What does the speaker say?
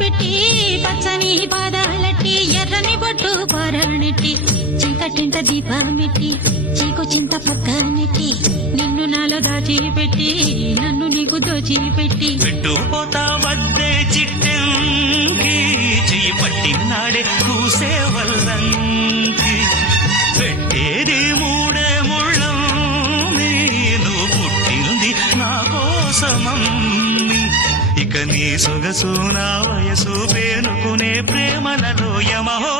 పెట్టి పచ్చని పాదాలట్టి ఎర్రని బొట్టు పొరణెట్టి చీకటింట దీపమెట్టి చీకు చింత పక్కనెట్టి నిన్ను నాలో దాచిపెట్టి నన్ను నీకు దోచిపెట్టి పెట్టుపోతా వద్దే చిట్టంకి చెయ్యి పట్టినాడే కూసే వల్లంకి పెట్టేది మూడే ముళ్ళం నేను పుట్టింది నా కోసమమ్మి ఇక నీ సొగసు నా వయసు పేనుకునే ప్రేమలలో యమహో